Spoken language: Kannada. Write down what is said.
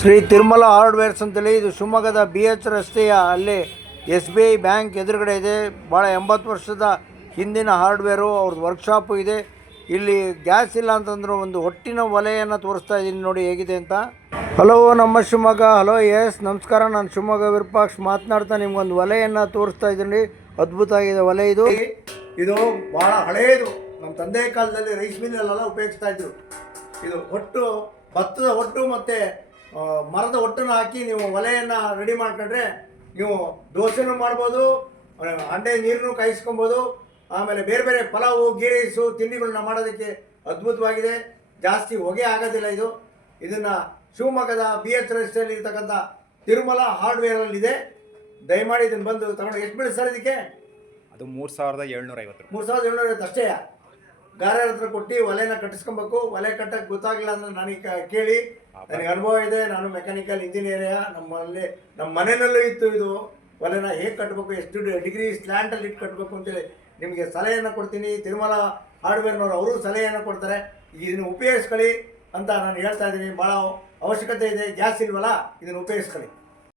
ಶ್ರೀ ತಿರುಮಲ ಹಾರ್ಡ್ವೇರ್ಸ್ ಅಂತೇಳಿ ಇದು ಶಿವಮೊಗ್ಗದ BH ರಸ್ತೆಯ ಅಲ್ಲಿ SBI ಬ್ಯಾಂಕ್ ಎದುರುಗಡೆ ಇದೆ. ಭಾಳ 80 ವರ್ಷದ ಹಿಂದಿನ ಹಾರ್ಡ್ವೇರು, ಅವ್ರದ್ದು ವರ್ಕ್ಶಾಪು ಇದೆ. ಇಲ್ಲಿ ಗ್ಯಾಸ್ ಇಲ್ಲ ಅಂತಂದ್ರು ಒಂದು ಒಟ್ಟಿನ ಒಲೆಯನ್ನು ತೋರಿಸ್ತಾ ಇದ್ದೀನಿ ನೋಡಿ ಹೇಗಿದೆ ಅಂತ. ಹಲೋ ನಮ್ಮ ಶಿವಮೊಗ್ಗ, ಹಲೋ ಎಸ್ ನಮಸ್ಕಾರ, ನಾನು ಶಿವಮೊಗ್ಗ ವಿರೂಪಾಕ್ಷ ಮಾತನಾಡ್ತಾ ನಿಮ್ಗೊಂದು ಒಲೆಯನ್ನು ತೋರಿಸ್ತಾ ಇದ್ದೀನಿ. ಅದ್ಭುತ ಆಗಿದೆ ಒಲೆ ಇದು. ಇದು ಭಾಳ ಹಳೆಯದು, ನಮ್ಮ ತಂದೆ ಕಾಲದಲ್ಲಿ ರೈಸ್ ಮಿಲ್ಲಲ್ಲೆಲ್ಲ ಉಪಯೋಗಿಸ್ತಾ ಇದ್ರು. ಇದು ಒಟ್ಟು ಭತ್ತದ ಒಟ್ಟು ಮತ್ತು ಮರದ ಒಟ್ಟನ್ನು ಹಾಕಿ ನೀವು ಒಲೆಯನ್ನು ರೆಡಿ ಮಾಡ್ಕೊಂಡ್ರೆ ನೀವು ದೋಸೆನೂ ಮಾಡ್ಬೋದು, ಅಂಡೆ ನೀರನ್ನು ಕಾಯಿಸ್ಕೊಬೋದು, ಆಮೇಲೆ ಬೇರೆ ಬೇರೆ ಪಲಾವು ಗೀ ರೈಸು ತಿಂಡಿಗಳನ್ನ ಮಾಡೋದಕ್ಕೆ ಅದ್ಭುತವಾಗಿದೆ. ಜಾಸ್ತಿ ಹೊಗೆ ಆಗೋದಿಲ್ಲ ಇದು. ಇದನ್ನು ಶಿವಮೊಗ್ಗದ BH ರಸ್ತೆಯಲ್ಲಿ ಇರ್ತಕ್ಕಂಥ ತಿರುಮಲ ಹಾರ್ಡ್ವೇರಲ್ಲಿದೆ. ದಯಮಾಡಿ ಇದನ್ನು ಬಂದು ತಗೊಂಡು. ಎಷ್ಟು ಬೀಳುತ್ತೆ ಸರ್ ಇದಕ್ಕೆ? ಅದು 3750. 3750 ಅಷ್ಟೇ. ಗಾರ್ಯರ ಹತ್ರ ಕೊಟ್ಟು ಒಲೆನ ಕಟ್ಟಿಸ್ಕೊಬೇಕು. ಒಲೆ ಕಟ್ಟಕ್ಕೆ ಗೊತ್ತಾಗಲಿಲ್ಲ ಅಂದರೆ ನನಗೆ ಕೇಳಿ, ನನಗೆ ಅನುಭವ ಇದೆ. ನಾನು ಮೆಕ್ಯಾನಿಕಲ್ ಇಂಜಿನಿಯರೇ. ನಮ್ಮ ಮನೆಯಲ್ಲೂ ಇತ್ತು ಇದು. ಒಲೆನ ಹೇಗೆ ಕಟ್ಟಬೇಕು, ಎಷ್ಟು ಡಿಗ್ರಿ ಸ್ಲ್ಯಾಂಟಲ್ಲಿ ಇಟ್ಟು ಕಟ್ಟಬೇಕು ಅಂತೇಳಿ ನಿಮಗೆ ಸಲಹೆಯನ್ನು ಕೊಡ್ತೀನಿ. ತಿರುಮಲ ಹಾರ್ಡ್ವೇರ್ನವರು ಅವರು ಸಲಹೆಯನ್ನು ಕೊಡ್ತಾರೆ. ಇದನ್ನು ಉಪಯೋಗಿಸ್ಕೊಳ್ಳಿ ಅಂತ ನಾನು ಹೇಳ್ತಾ ಇದ್ದೀನಿ. ಭಾಳ ಅವಶ್ಯಕತೆ ಇದೆ. ಗ್ಯಾಸ್ ಇಲ್ವಲ್ಲ, ಇದನ್ನು ಉಪಯೋಗಿಸ್ಕೊಳ್ಳಿ.